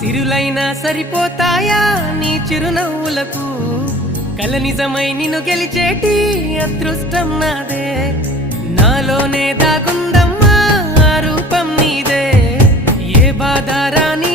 సిరులైనా సరిపోతాయా నీ చిరునవ్వులకు కల నిజమై నిన్ను గెలిచేటి అదృష్టం నాదే నాలోనే దాగుందమ్మా ఆ రూపం నీదే ఏ బాధ రాని